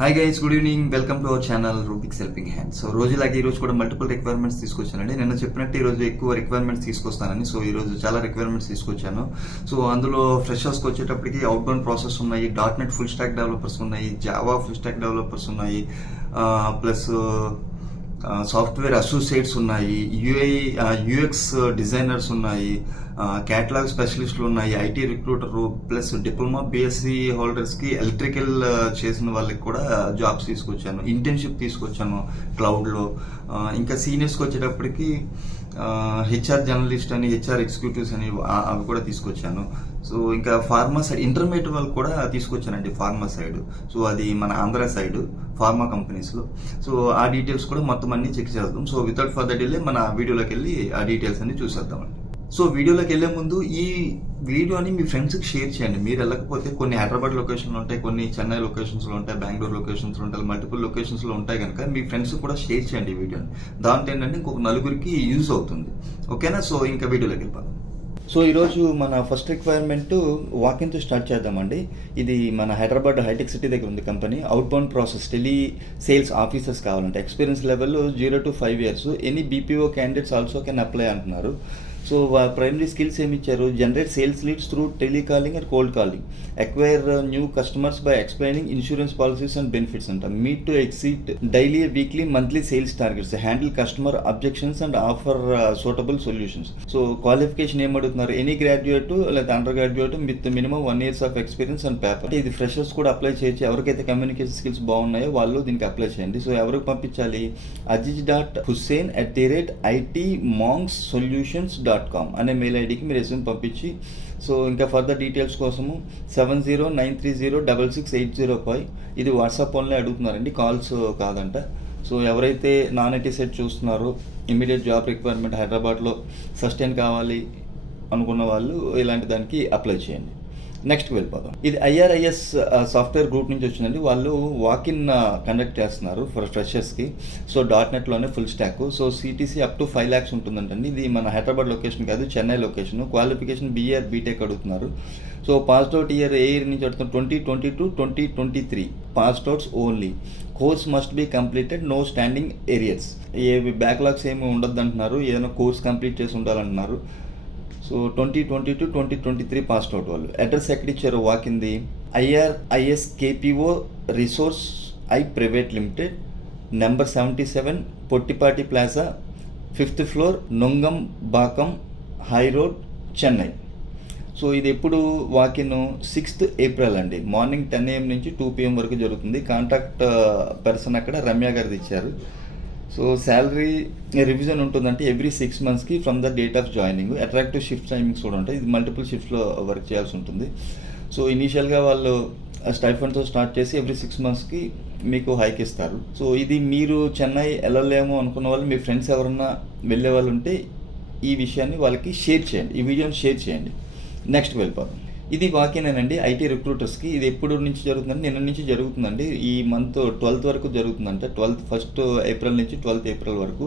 Hi guys, good evening. Welcome to our channel Rubik's helping hand. So రోజులాగే ఈ రోజు కూడా మల్టిపుల్ రిక్వైర్మెంట్స్ తీసుకొచ్చానండి. నిన్న చెప్పినట్టు ఈ రోజు ఎక్కువ రిక్వైర్మెంట్స్ తీసుకొస్తానని. సో ఈ రోజు చాలా రిక్వైర్మెంట్స్ తీసుకొచ్చాను. సో అందులో ఫ్రెషర్స్కి వచ్చేటప్పటికి అవుట్ బౌండ్ ప్రాసెస్ ఉన్నాయి, .NET ఫుల్ స్టాక్ డెవలపర్స్ ఉన్నాయి, జావా ఫుల్ స్టాక్ డెవలపర్స్ ఉన్నాయి, ప్లస్ సాఫ్ట్వేర్ అసోసియేట్స్ ఉన్నాయి, యూఎక్స్ డిజైనర్స్ ఉన్నాయి, క్యాటలాగ్ స్పెషలిస్టులు ఉన్నాయి, IT recruiter plus diploma BSc హోల్డర్స్కి ఎలక్ట్రికల్ చేసిన వాళ్ళకి కూడా జాబ్స్ తీసుకొచ్చాను, ఇంటర్న్షిప్ తీసుకొచ్చాను క్లౌడ్లో. ఇంకా సీనియర్స్కి వచ్చేటప్పటికి హెచ్ఆర్ జర్నలిస్ట్ అని, హెచ్ఆర్ ఎగ్జిక్యూటివ్స్ అని అవి కూడా తీసుకొచ్చాను. సో ఇంకా ఫార్మా సైడ్ ఇంటర్మీడియట్ వాళ్ళు కూడా తీసుకొచ్చానండి, ఫార్మా సైడ్. సో అది మన ఆంధ్ర సైడ్ ఫార్మా కంపెనీస్లో. సో ఆ డీటెయిల్స్ కూడా మొత్తం అన్ని చెక్ చేద్దాం. సో వితౌట్ ఫర్దర్ డిలే మన వీడియోలోకి వెళ్ళి ఆ డీటెయిల్స్ అన్ని చూసేద్దామండి. సో వీడియోలోకి వెళ్ళే ముందు ఈ వీడియోని మీ ఫ్రెండ్స్కి షేర్ చేయండి. మీరు వెళ్ళకపోతే కొన్ని హైదరాబాద్ లొకేషన్లు ఉంటాయి, కొన్ని చెన్నై లొకేషన్స్లో ఉంటాయి, బెంగళూరు లొకేషన్స్లో ఉంటాయి, మల్టిపుల్ లొకేషన్స్లో ఉంటాయి కనుక మీ ఫ్రెండ్స్ కూడా షేర్ చేయండి ఈ వీడియోని. దాంట్లో ఏంటంటే ఇంకొక నలుగురికి యూజ్ అవుతుంది. ఓకేనా? సో ఇంకా వీడియోలోకి వెళ్ళిపోదాం. సో ఈరోజు మన ఫస్ట్ రిక్వైర్మెంట్ వాకిన్తో స్టార్ట్ చేద్దామండి. ఇది మన హైదరాబాద్ హైటెక్ సిటీ దగ్గర ఉంది company. Outbound process tele sales officers కావాలంటే experience level 0 to 5 years. Any BPO candidates also can apply అంటున్నారు. సో ప్రైమరీ స్కిల్స్ ఏమి ఇచ్చారు? Generate sales leads through telecalling and cold calling, acquire new customers by explaining insurance policies and benefits అంట, meet to exceed daily weekly monthly sales targets, handle customer objections and offer suitable solutions. So qualification ఏమడుగుతున్నారు? Any graduate లేదా under graduate with minimum 1 years of experience and paper. ఇది freshers కూడా apply చేయొచ్చు. ఎవరికైతే communication skills బాగున్నాయో వాళ్ళు దీనికి apply చేయండి. సో ఎవరికి పంపించాలి? aziz.hussain@itmonksolutions.com అనే మెయిల్ ఐడికి మీరు రెజ్యూమ్ పంపించి, సో ఇంకా ఫర్దర్ డీటెయిల్స్ కోసము 7093066805 ఇది వాట్సాప్ ఓన్లీ అడుగుతున్నారండి, కాల్స్ కాదంట. సో ఎవరైతే నాన్ ఐటీ సెట్ చూస్తున్నారో, ఇమీడియట్ జాబ్ రిక్వైర్మెంట్ హైదరాబాద్లో సస్టైన్ కావాలి అనుకున్న వాళ్ళు ఇలాంటి దానికి అప్లై చేయండి. నెక్స్ట్ వెళ్ళిపోదాం. ఇది IRIS సాఫ్ట్వేర్ గ్రూప్ నుంచి వచ్చిందండి. వాళ్ళు వాకిన్ కండక్ట్ చేస్తున్నారు ఫర్ ఫ్రెషర్స్కి. సో .NETలోనే full stack. So CTC up to 5 lakhs ఉంటుందంటండి. ఇది మన హైదరాబాద్ లొకేషన్ కాదు, Chennai location. Qualification BR BTech అడుగుతున్నారు. సో పాస్డ్ అవుట్ ఇయర్ ఏ ఇయర్ నుంచి అడుగుతున్నారు? 2022-2023 passed outs only. Course must be completed, no standing arrears. ఏ బ్యాక్లాగ్స్ ఏమి ఉండద్దు అంటున్నారు. ఏదైనా కోర్స్ కంప్లీట్ చేసి ఉండాలంటున్నారు. సో 2022-2023 పాస్డ్ అవుట్ వాళ్ళు. అడ్రస్ ఎక్కడ ఇచ్చారు? వాకింది IRIS KPO resource private limited, number 77 Pottipati plaza, 5th floor, Nungambakkam high road, Chennai. So ఇది ఎప్పుడు వాకిన్? 6th April అండి. మార్నింగ్ 10 AM నుంచి 2 PM వరకు జరుగుతుంది. కాంటాక్ట్ పర్సన్ అక్కడ రమ్య గారిది ఇచ్చారు. సో శాలరీ రివిజన్ ఉంటుందంటే ఎవ్రీ 6 monthsకి from the date of joining. Attractive shift timings కూడా ఉంటాయి. ఇది మల్టిపుల్ షిఫ్ట్స్లో వర్క్ చేయాల్సి ఉంటుంది. సో ఇనీషియల్గా వాళ్ళు స్టైఫండ్తో స్టార్ట్ చేసి ఎవ్రీ 6 monthsకి మీకు హైక్ ఇస్తారు. సో ఇది మీరు చెన్నై వెళ్ళలేమో అనుకున్న వాళ్ళు, మీ ఫ్రెండ్స్ ఎవరన్నా వెళ్ళే వాళ్ళు ఉంటే ఈ విషయాన్ని వాళ్ళకి షేర్ చేయండి, ఈ వీడియోని షేర్ చేయండి. నెక్స్ట్ వెళ్ళిపోదాం. ఇది వాకినేనండి ఐటీ రిక్రూటర్స్కి. ఇది ఎప్పుడు నుంచి జరుగుతుందండి? నిన్న నుంచి జరుగుతుందండి. ఈ మంత్ 12th వరకు జరుగుతుందంట. 1st April నుంచి 12th April వరకు.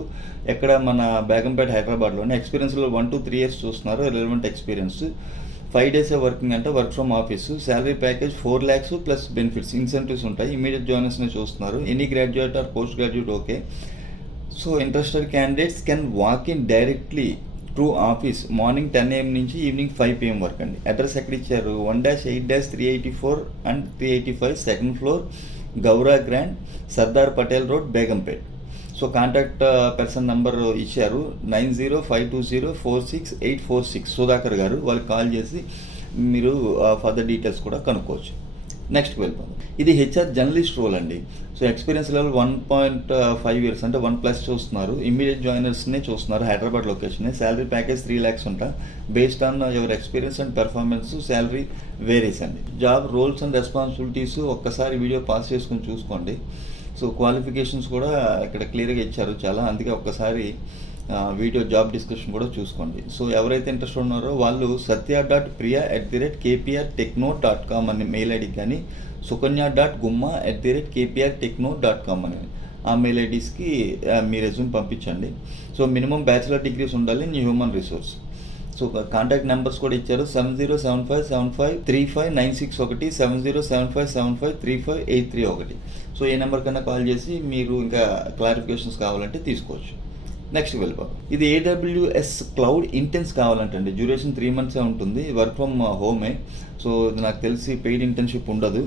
ఎక్కడ? మన బేగంపేట హైదరాబాద్లోనే. ఎక్స్పీరియన్స్లో 1 to 3 years చూస్తున్నారు, రిలవెంట్ ఎక్స్పీరియన్స్. 5 days వర్కింగ్ అంటే, work from office. Salary package 4 lakhs plus benefits, incentives ఉంటాయి. ఇమీడియట్ జాయినర్స్ని చూస్తున్నారు. Any graduate or post graduate okay. So interested candidates can walk in directly true office morning 10 AM నుంచి evening 5 PM వరకు అండి. Address ఎక్కడ ఇచ్చారు? 1-8-384 and 385 2nd floor, Gaura grand, Sardar Patel road, Begumpet. So contact person number ఇచ్చారు 9052046846 సుధాకర్ గారు. వాళ్ళకి కాల్ చేసి మీరు ఫర్దర్ డీటెయిల్స్ కూడా కనుక్కోవచ్చు. నెక్స్ట్ వెళ్ళిపోదాం. ఇది HR జర్నలిస్ట్ రోల్ అండి. సో ఎక్స్పీరియన్స్ లెవెల్ 1.5 years అంటే 1+ చూస్తున్నారు. ఇమీడియట్ జాయినర్స్నే చూస్తున్నారు. హైదరాబాద్ లొకేషనే. శాలరీ ప్యాకేజ్ 3 lakhs ఉంటా. Based on your experience and performance salary varies అండి. జాబ్ రోల్స్ అండ్ రెస్పాన్సిబిలిటీస్ ఒక్కసారి వీడియో పాస్ చేసుకొని చూసుకోండి. సో క్వాలిఫికేషన్స్ కూడా ఇక్కడ క్లియర్గా ఇచ్చారు చాలా, అందుకే ఒక్కసారి వీడియో జాబ్ డిస్క్రిప్షన్ కూడా చూసుకోండి. సో ఎవరైతే ఇంట్రెస్ట్ ఉన్నారో వాళ్ళు satya.priya@kprtechno.com అనే మెయిల్ ఐడికి కానీ, sukanya.gumma@kprtechno.com అని ఆ మెయిల్ ఐడీస్కి మీ రెజ్యూమ్ పంపించండి. సో మినిమం బ్యాచిలర్ డిగ్రీస్ ఉండాలి in human resource. So contact numbers కూడా ఇచ్చారు 7075753596 7075753583 సో ఈ నెంబర్ కన్నా కాల్ చేసి మీరు ఇంకా క్లారిఫికేషన్స్ కావాలంటే తీసుకోవచ్చు. నెక్స్ట్ వెళ్ళిపోతాం. ఇది AWS క్లౌడ్ ఇంటెన్స్ కావాలంటండి. డ్యూరేషన్ 3 months ఉంటుంది. వర్క్ ఫ్రమ్ హోమే. సో ఇది నాకు తెలిసి పెయిడ్ ఇంటర్న్షిప్ ఉండదు.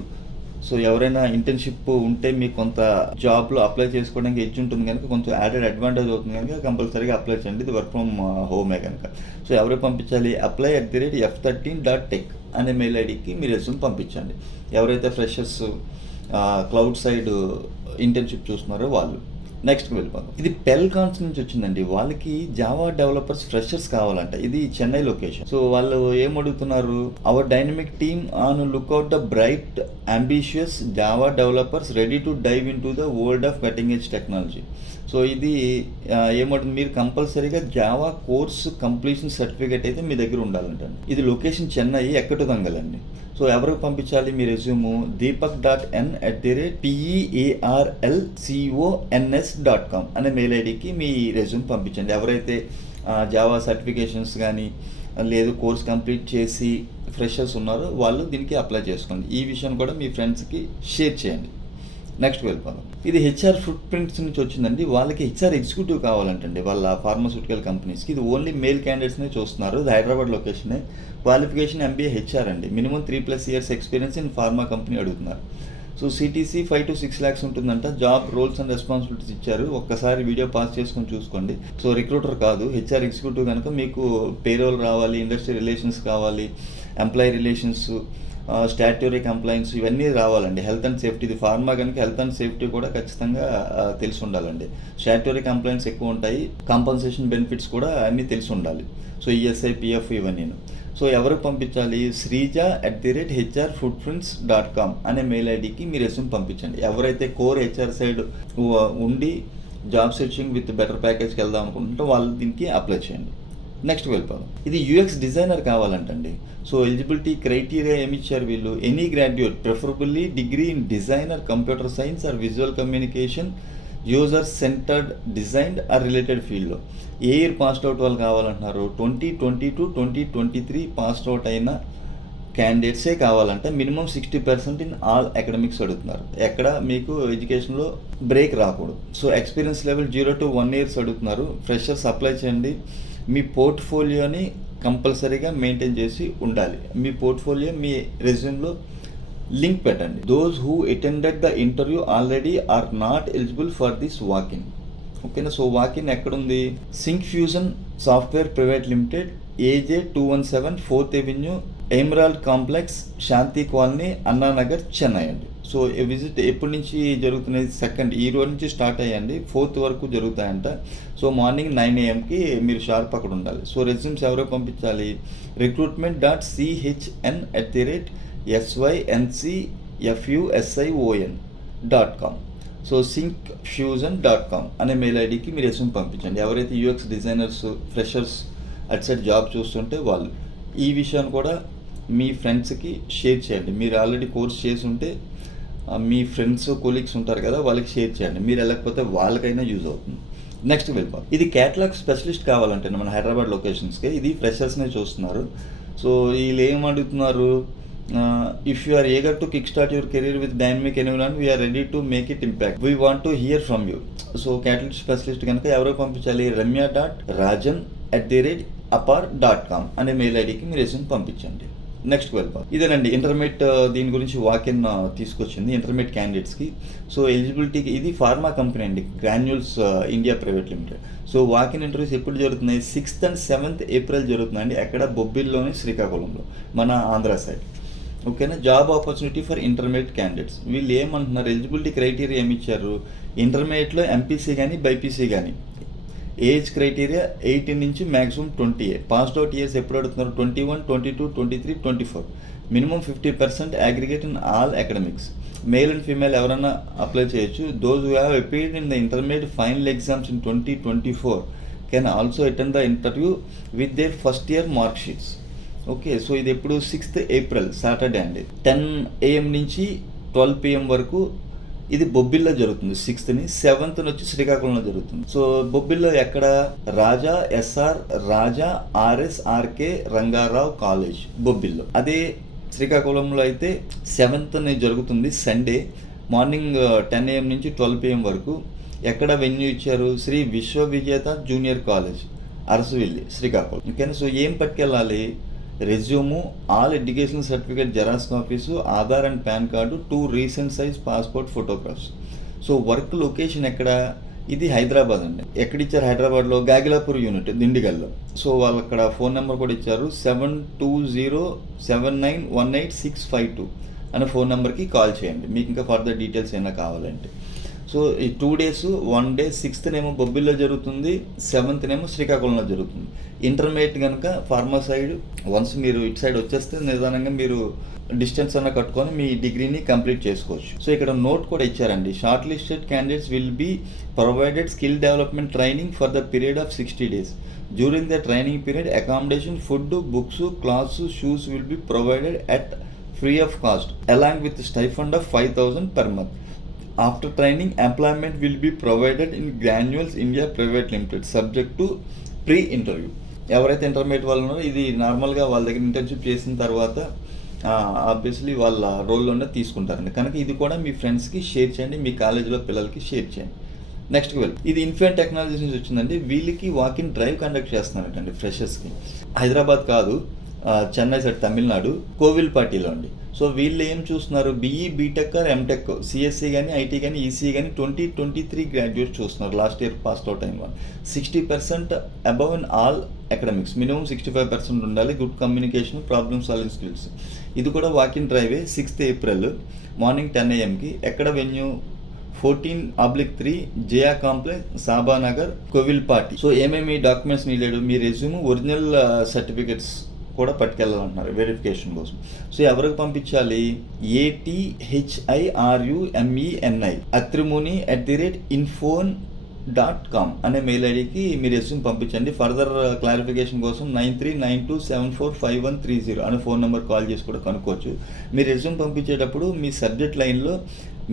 సో ఎవరైనా ఇంటర్న్షిప్ ఉంటే మీకు కొంత జాబ్లో అప్లై చేసుకోవడానికి ఎడ్జ్ ఉంటుంది కనుక కొంచెం యాడెడ్ అడ్వాంటేజ్ అవుతుంది కనుక కంపల్సరీగా అప్లై చేయండి. ఇది వర్క్ ఫ్రమ్ హోమే కనుక. సో ఎవరు పంపించాలి? apply@f13.tech అనే మెయిల్ ఐడికి మీరు రెజ్యూమ్ పంపించండి. ఎవరైతే ఫ్రెషర్స్ క్లౌడ్ సైడ్ ఇంటర్న్షిప్ చూస్తున్నారో వాళ్ళు. నెక్స్ట్కి వెళ్ళిపోతాం. ఇది పెల్కాన్స్ నుంచి వచ్చిందండి. వాళ్ళకి జావా డెవలపర్స్ ఫ్రెషర్స్ కావాలంట. ఇది చెన్నై లొకేషన్. సో వాళ్ళు ఏం అడుగుతున్నారు? Our dynamic team on lookout the bright ambitious Java developers ready to dive into the world of cutting edge technology. So ఇది ఏమంటుంది? మీరు కంపల్సరీగా జావా కోర్స్ కంప్లీషన్ సర్టిఫికేట్ అయితే మీ దగ్గర ఉండాలంటండి. ఇది లొకేషన్ చెన్నై, ఎక్కటదంగలండి. సో ఎవరికి పంపించాలి మీ రెజ్యూము? deepak.n@peralcons.com అనే మెయిల్ ఐడికి మీ రెజ్యూమ్ పంపించండి. ఎవరైతే జావా సర్టిఫికేషన్స్ కానీ లేదు కోర్స్ కంప్లీట్ చేసి ఫ్రెషర్స్ ఉన్నారో వాళ్ళు దీనికి అప్లై చేసుకోండి. ఈ విషయం కూడా మీ ఫ్రెండ్స్కి షేర్ చేయండి. నెక్స్ట్ వెళ్ళిపోదాం. ఇది హెచ్ఆర్ ఫుట్ ప్రింట్స్ నుంచి వచ్చిందండి. వాళ్ళకి హెచ్ఆర్ ఎగ్జిక్యూటివ్ కావాలంటండి వాళ్ళ ఫార్మాస్యూటికల్ కంపెనీస్కి. ఇది ఓన్లీ మెయిల్ క్యాండిడేట్స్నే చూస్తున్నారు. ఇది హైదరాబాద్ లొకేషనే. క్వాలిఫికేషన్ MBA HR అండి. Minimum 3+ years experience in pharma company అడుగుతున్నారు. సో CTC 5 to 6 lakhs ఉంటుందంట. జాబ్ రోల్స్ అండ్ రెస్పాన్సిబిలిటీస్ ఇచ్చారు. ఒక్కసారి వీడియో పాస్ చేసుకొని చూసుకోండి. సో రిక్రూటర్ కాదు, హెచ్ఆర్ ఎగ్జిక్యూటివ్ కనుక మీకు పేరోల్ రావాలి, ఇండస్ట్రీ రిలేషన్స్ కావాలి, ఎంప్లాయీ రిలేషన్స్, స్టాట్యూటరీ కంప్లైన్స్ ఇవన్నీ రావాలండి. హెల్త్ అండ్ సేఫ్టీ, ఇది ఫార్మా కనుక హెల్త్ అండ్ సేఫ్టీ కూడా ఖచ్చితంగా తెలిసి ఉండాలండి. స్టాట్యూటరీ కంప్లైంట్స్ ఎక్కువ ఉంటాయి. కాంపన్సేషన్ బెనిఫిట్స్ కూడా అన్నీ తెలిసి ఉండాలి. సో ESI, PF ఇవన్నీ. సో ఎవరికి పంపించాలి? srija@hrfootprints.com అనే మెయిల్ ఐడికి మీ రెజ్యూమ్ పంపించండి. ఎవరైతే కోర్ HR సైడ్ ఉండి జాబ్ సెర్చింగ్ విత్ బెటర్ ప్యాకేజ్కి వెళ్దాం అనుకుంటుంటే వాళ్ళు దీనికి అప్లై చేయండి. నెక్స్ట్ వెళ్ళిపోదాం. ఇది UX డిజైనర్ కావాలంటండి. సో ఎలిజిబిలిటీ క్రైటీరియా ఏమి ఇచ్చారు వీళ్ళు? Any graduate preferably degree in designer, computer science or visual communication, user centred design or related ఫీల్డ్లో. ఏ ఇయర్ పాస్డ్ అవుట్ వాళ్ళు కావాలంటున్నారు? 2020 to 2023 పాస్డ్ అవుట్ అయిన క్యాండిడేట్సే కావాలంటే మినిమం 60% ఇన్ ఆల్ అకాడమిక్స్ అడుగుతున్నారు. ఎక్కడ మీకు ఎడ్యుకేషన్లో బ్రేక్ రాకూడదు. So experience level 0 to 1 years అడుగుతున్నారు. ఫ్రెషర్స్ అప్లై చేయండి. మీ పోర్ట్ఫోలియోని కంపల్సరీగా మెయింటైన్ చేసి ఉండాలి. మీ పోర్ట్ఫోలియో మీ రెజ్యూమ్లో లింక్ పెట్టండి. Those who attended the interview already are not eligible for this walk in. ఓకేనా? సో వాకిన్ ఎక్కడుంది? Sync fusion software private limited, AJ 217 4th Avenue, emerald complex, Shanti colony, Annanagar, Chennai అండి. సో విజిట్ ఎప్పటి నుంచి జరుగుతున్నాయి? 2nd ఈ రోజు నుంచి స్టార్ట్ అయ్యండి. 4th వరకు జరుగుతాయంట. సో మార్నింగ్ 9 AM మీరు షార్ప్ అక్కడ ఉండాలి. సో రెజ్యూమ్స్ ఎవరో పంపించాలి? recruitment.syncfusion.com. సో syncfusion.com అనే మెయిల్ ఐడికి మీరు రెజ్యూమ్ పంపించండి. ఎవరైతే UX designers, freshers at side job చూస్తుంటే వాళ్ళు. ఈ విషయాన్ని కూడా మీ ఫ్రెండ్స్కి షేర్ చేయండి. మీరు ఆల్రెడీ కోర్స్ చేసి ఉంటే మీ ఫ్రెండ్స్, కొలీగ్స్ ఉంటారు కదా, వాళ్ళకి షేర్ చేయండి. మీరు వెళ్ళకపోతే వాళ్ళకైనా యూజ్ అవుతుంది. నెక్స్ట్ వెళ్ళిపోతాం. ఇది క్యాటలాగ్ స్పెషలిస్ట్ కావాలంటే మన హైదరాబాద్ లొకేషన్స్కి. ఇది ఫ్రెషర్స్నే చూస్తున్నారు. సో వీళ్ళు ఏం అడుగుతున్నారు? If you are eager to kickstart your career with dynamic environment, we are ready to make it impact. We want to hear from you. So catalogue specialist కనుక ఎవరో పంపించాలి? ramya.rajan@apar.com అనే మెయిల్ ఐడికి మీరు రెజ్యూమ్ పంపించండి. నెక్స్ట్ వెళ్ళిపోతాం. ఇదేనండి intermediate దీని గురించి వాకిన్ తీసుకొచ్చింది ఇంటర్మీడియట్ క్యాండిడేట్స్కి. సో ఎలిజిబిలిటీకి ఇది ఫార్మా కంపెనీ అండి, granules India private limited. So walk-in interviews ఎప్పుడు జరుగుతున్నాయి? 6th and 7th April జరుగుతున్నాయండి. ఎక్కడ? బొబ్బిల్లోని, శ్రీకాకుళంలో, మన ఆంధ్ర సైడ్. ఓకేనా? Job opportunity for intermediate candidates. వీళ్ళు ఏమంటున్నారు? ఎలిజిబిలిటీ క్రైటీరియా ఏమి ఇచ్చారు? ఇంటర్మీడియట్లో MPC కానీ BPC కానీ. ఏజ్ క్రైటీరియా 18 నుంచి మ్యాక్సిమం 20. పాస్డ్ అవుట్ ఇయర్స్ ఎప్పుడు అడుగుతున్నారు? 21, 22, 23, 24. Minimum 50% aggregate in all academics. Male and female ఎవరైనా అప్లై చేయొచ్చు. Those who have appeared in the intermediate final exams in 2024 can also attend the interview with their first year mark sheets. Okay. So ఇది ఎప్పుడు? 6th April Saturday అండి. 10 AM నుంచి 12 PM వరకు ఇది బొబ్బిల్లో జరుగుతుంది 6th, 7th వచ్చి శ్రీకాకుళంలో జరుగుతుంది. సో బొబ్బిల్లో ఎక్కడ? రాజా SR రాజా RSRK రంగారావు కాలేజ్ బొబ్బిల్లో. అదే శ్రీకాకుళంలో అయితే 7th జరుగుతుంది సండే మార్నింగ్ 10 AM నుంచి 12 PM వరకు. ఎక్కడ వెన్యూ ఇచ్చారు? Shri Vishwavijetha junior college Arasavalli Srikakulam. ఓకేనా. సో ఏం పట్టుకెళ్ళాలి? Resume, all education certificate xerox copies, Aadhaar and PAN card, 2 recent size passport photographs. So work location ఎక్కడ? ఇది హైదరాబాద్ అండి. ఎక్కడిచ్చారు? హైదరాబాద్లో గాగిలాపూర్ యూనిట్ దిండిగల్లో. సో వాళ్ళు అక్కడ ఫోన్ నెంబర్ కూడా ఇచ్చారు, 7207918652 అనే ఫోన్ నెంబర్కి కాల్ చేయండి మీకు ఇంకా ఫర్దర్ డీటెయిల్స్ ఏమైనా కావాలంటే. సో ఈ 2 days, 1 day 6th బొబ్బిల్లో జరుగుతుంది, 7th శ్రీకాకుళంలో జరుగుతుంది. ఇంటర్మీడియట్ కనుక ఫార్మా సైడ్ వన్స్ మీరు ఇటు సైడ్ వచ్చేస్తే నిదానంగా మీరు డిస్టెన్స్ అన్న కట్టుకొని మీ డిగ్రీని కంప్లీట్ చేసుకోవచ్చు. సో ఇక్కడ నోట్ కూడా ఇచ్చారండి, short listed candidates will be provided skill development training for the period of 60 days. During the training period accommodation, food, books, clothes, shoes will be provided at free of cost along with stipend of 5,000 per month. After training, employment will be provided in Granules India Private Limited subject to pre-interview. ఎవరైతే intermediate వాళ్ళు ఉన్నారో ఇది నార్మల్గా వాళ్ళ దగ్గర internship చేసిన తర్వాత obviously వాళ్ళ రోల్లోనే తీసుకుంటారండి. కనుక ఇది కూడా మీ ఫ్రెండ్స్కి షేర్ చేయండి, మీ కాలేజీలో పిల్లలకి షేర్ చేయండి. నెక్స్ట్కి వెళ్ళి ఇది ఇన్ఫినిట్ టెక్నాలజీస్ నుంచి వచ్చిందండి. వీళ్ళకి వాకింగ్ డ్రైవ్ కండక్ట్ చేస్తున్నారంటండి ఫ్రెషర్స్కి. హైదరాబాద్ కాదు, చెన్నై సైడ్ తమిళనాడు కోవిల్పాటిలో అండి. సో వీళ్ళు ఏం చూస్తున్నారు? BE, BTech or MTech, CSE కానీ IT కానీ ECE కానీ 2023 గ్రాడ్యుయేట్స్ చూస్తున్నారు. లాస్ట్ ఇయర్ పాస్డ్ అవుట్ అయిన వాళ్ళు 60% above in all academics, minimum 65% ఉండాలి. Good communication, problem solving skills. ఇది కూడా వాకింగ్ డ్రైవే 6th April మార్నింగ్ 10 AM ఎక్కడ venue? 14/3 Jaya complex, Sabanagar, Kovilpatti. So ఏమేమి డాక్యుమెంట్స్ నీడెడ్? మీ రెజ్యూమ్, ఒరిజినల్ సర్టిఫికెట్స్ కూడా పట్టుకెళ్ళాలంటున్నారు వెరిఫికేషన్ కోసం. సో ఎవరికి పంపించాలి? ATHIRUMENI atrimuni@infone.com అనే మెయిల్ ఐడికి మీ రెజ్యూమ్ పంపించండి. ఫర్దర్ క్లారిఫికేషన్ కోసం 9392745130 అనే ఫోన్ నెంబర్ కాల్ చేసి కూడా కనుక్కోవచ్చు. మీ రెజ్యూమ్ పంపించేటప్పుడు మీ సబ్జెక్ట్ లైన్లో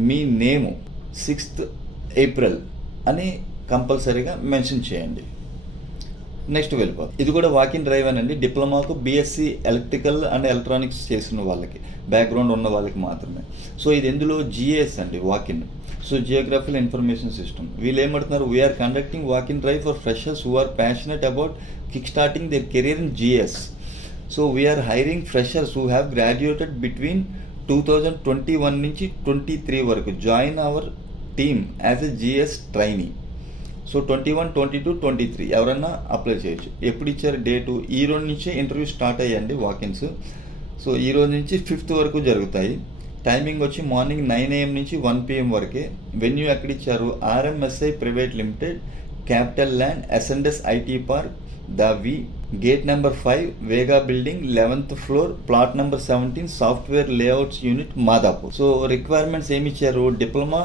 మీ నేము 6th April అని కంపల్సరీగా మెన్షన్ చేయండి. నెక్స్ట్ వెళ్ళిపోతుంది. ఇది కూడా వాకింగ్ డ్రైవ్ అనండి. డిప్లొమాకు BSc ఎలక్ట్రికల్ అండ్ ఎలక్ట్రానిక్స్ చేసిన వాళ్ళకి, బ్యాక్గ్రౌండ్ ఉన్న వాళ్ళకి మాత్రమే. సో ఇది ఎందులో? GS అండి, walk in. So geographical information system. వీళ్ళు ఏమంటున్నారు? We're conducting walking drive for freshers who are passionate about kickstarting their career in GS. So we're hiring freshers who have graduated between 2021 నుంచి 23 వరకు. Join our team as a GS trainee. So 21, 22, 23 ఎవరన్నా apply చేయొచ్చు. ఎప్పుడు ఇచ్చారు date? ఈ రోజు నుంచే interview start అయ్యండి వాకిన్స్. సో ఈ రోజు నుంచి 5th వరకు జరుగుతాయి. టైమింగ్ వచ్చి మార్నింగ్ 9 AM నుంచి 1 PM వరకే. వెన్యూ ఎక్కడిచ్చారు? RMSI private limited, capital land, S&S IT park, V, gate number 5, Vega building, 11th floor, plot number 17, software layouts unit, Madhapur. So requirements ఏమి ఇచ్చారు? Diploma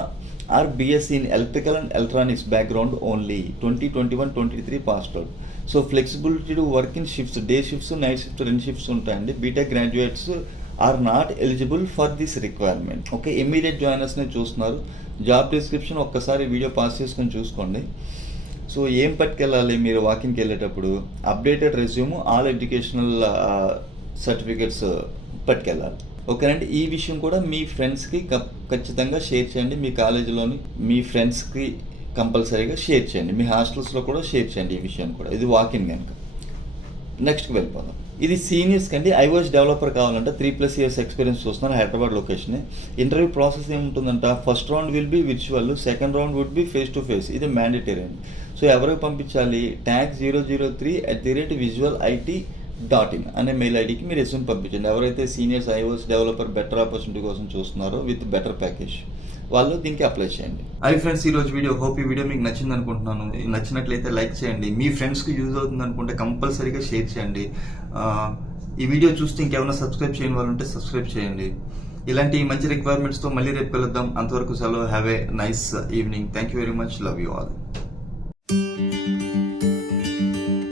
or BSc in electrical and electronics background only, 2021-23 passed out. So flexibility to work in shifts, day shifts, night shift, 2 shifts ఉంటాయండి. BTech graduates are not eligible for this requirement. Okay, immediate జాయినర్స్ని చూస్తున్నారు. Job description ఒక్కసారి video pause చేసుకొని చూసుకోండి. సో ఏం పట్టుకెళ్ళాలి మీరు వాకింగ్కి వెళ్ళేటప్పుడు? Updated resume, all educational certificates పట్టుకెళ్ళాలి. ఓకేనండి. ఈ విషయం కూడా మీ ఫ్రెండ్స్కి ఖచ్చితంగా షేర్ చేయండి. మీ కాలేజీలోని మీ ఫ్రెండ్స్కి కంపల్సరీగా షేర్ చేయండి. మీ హాస్టల్స్లో కూడా షేర్ చేయండి ఈ విషయం కూడా. ఇది వాకింగ్ కనుక. నెక్స్ట్ వెళ్ళిపోదాం. ఇది సీనియర్స్కి అండి. iOS డెవలపర్ కావాలంటే 3+ years ఎక్స్పీరియన్స్ చూస్తున్నారు. హైదరాబాద్ లొకేషన్. ఇంటర్వ్యూ ప్రాసెస్ ఏముంటుందంట? First round will be virtual, second round would be face to face. ఇది మ్యాండేటరీ అండి. సో ఎవరికి పంపించాలి? tag003@visualit.in అనే మెయిల్ ఐడికి మీరు రెజ్యూమ్ పంపించండి. ఎవరైతే seniors iOS developer better opportunity కోసం చూస్తున్నారో విత్ బెటర్ ప్యాకేజ్ వాళ్ళు దీనికి అప్లై చేయండి. ఫ్రెండ్స్, ఈ రోజు వీడియో హోప్ ఈ వీడియో మీకు నచ్చింది అనుకుంటున్నాను. నచ్చినట్లయితే లైక్ చేయండి. మీ ఫ్రెండ్స్కి యూజ్ అవుతుంది అనుకుంటే కంపల్సరీగా షేర్ చేయండి. ఈ వీడియో చూస్తే ఇంకేమైనా సబ్స్క్రైబ్ చేయని వాళ్ళు ఉంటే సబ్స్క్రైబ్ చేయండి. ఇలాంటి మంచి రిక్వైర్మెంట్స్తో మళ్ళీ రేపు కలుద్దాం. అంతవరకు సెలవు. Have a nice evening. Thank you very much. Love you all.